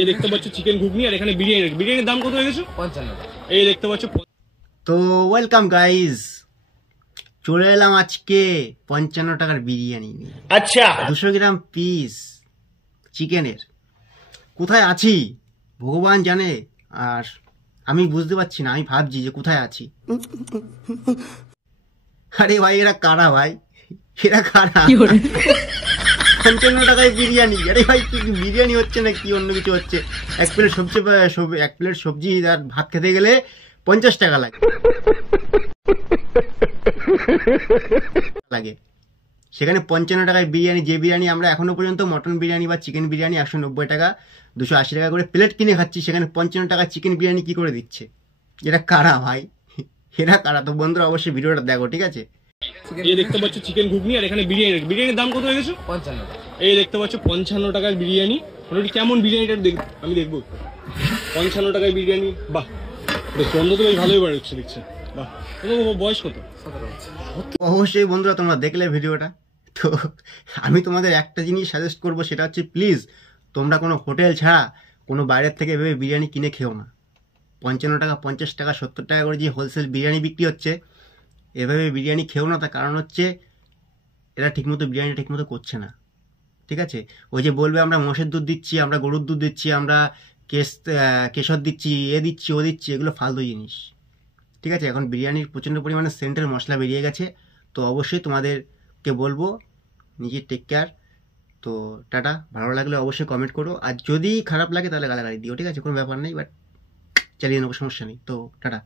এই দেখতে পাচ্ছ চিকেন ঘুগনি আর এখানে বিরিয়ানি। বিরিয়ানির দাম কত হয়ে গেছে? 55 টাকা। এই দেখতে পাচ্ছ। তো ওয়েলকাম গাইজ, চলে এলাম আজকে 55 টাকার বিরিয়ানি নিয়ে। আচ্ছা, 200 গ্রাম পিস চিকেনের। কোথায় আছি ভগবান জানে, আর আমি বুঝতে পারছি না। আমি ভাবছি যে কোথায় আছি। আরে ভাই, এরা কারা ভাই? এরা কারা? 55 টাকায় বিরিয়ানি? আরে ভাই, কি বিরিয়ানি হচ্ছে না কি অন্য কিছু হচ্ছে? এক প্লেট সবজি আর ভাত খেতে গেলে 50 টাকা লাগে। সেখানে 55 টাকায় বিরিয়ানি। যে বিরিয়ানি আমরা এখনো পর্যন্ত মটন বিরিয়ানি বা চিকেন বিরিয়ানি 190 টাকা 280 টাকা করে প্লেট কিনে খাচ্ছি, সেখানে 55 টাকা চিকেন বিরিয়ানি কি করে দিচ্ছে? এরা কারা ভাই? এরা কারা? তো বন্ধুরা অবশ্যই ভিডিওটা দেখো, ঠিক আছে? এই দেখতে পাচ্ছ চিকেন ঘুগনি আর এখানে বিরিয়ানি। বিরিয়ানির দাম কত হয়ে গেছে? 55 টাকা। এই দেখতে পাচ্ছ 55 টাকার বিরিয়ানি। মোটামুটি কেমন বিরিয়ানিটা আমি দেখবো। 55 টাকায় বিরিয়ানি, বাহ, বেশ গন্ধ তো বেশ ভালোই বাড়ছে দেখছে। বাহ, বয়স কত? অবশ্যই বন্ধুরা তোমরা দেখলে ভিডিওটা। তো আমি তোমাদের একটা জিনিস সাজেস্ট করবো, সেটা হচ্ছে প্লিজ তোমরা কোনো হোটেল ছাড়া কোনো বাইরের থেকে এভাবে বিরিয়ানি কিনে খেও না। 55 টাকা 50 টাকা 70 টাকা করে যে হোলসেল বিরিয়ানি বিক্রি হচ্ছে, এভাবে বিরিয়ানি খেও না। তার কারণ হচ্ছে এরা ঠিকমতো বিরিয়ানি ঠিকমতো করছে না, ঠিক আছে? ওই যে বলবে আমরা মোষের দুধ দিচ্ছি, আমরা গরুর দুধ দিচ্ছি, আমরা কেশর দিচ্ছি, এ দিচ্ছি ও দিচ্ছি, এগুলো ফালতু জিনিস, ঠিক আছে? এখন বিরিয়ানির প্রচণ্ড পরিমাণে সেন্টের মশলা বেরিয়ে গেছে। তো অবশ্যই তোমাদেরকে বলবো নিজে টেক কেয়ার। তো টাটা। ভালো লাগলে অবশ্যই কমেন্ট করো, আর যদি খারাপ লাগে তাহলে গালাগালি দিও, ঠিক আছে? কোনো ব্যাপার নেই, বাট চালিয়ে নেবো, সমস্যা নেই। তো টাটা।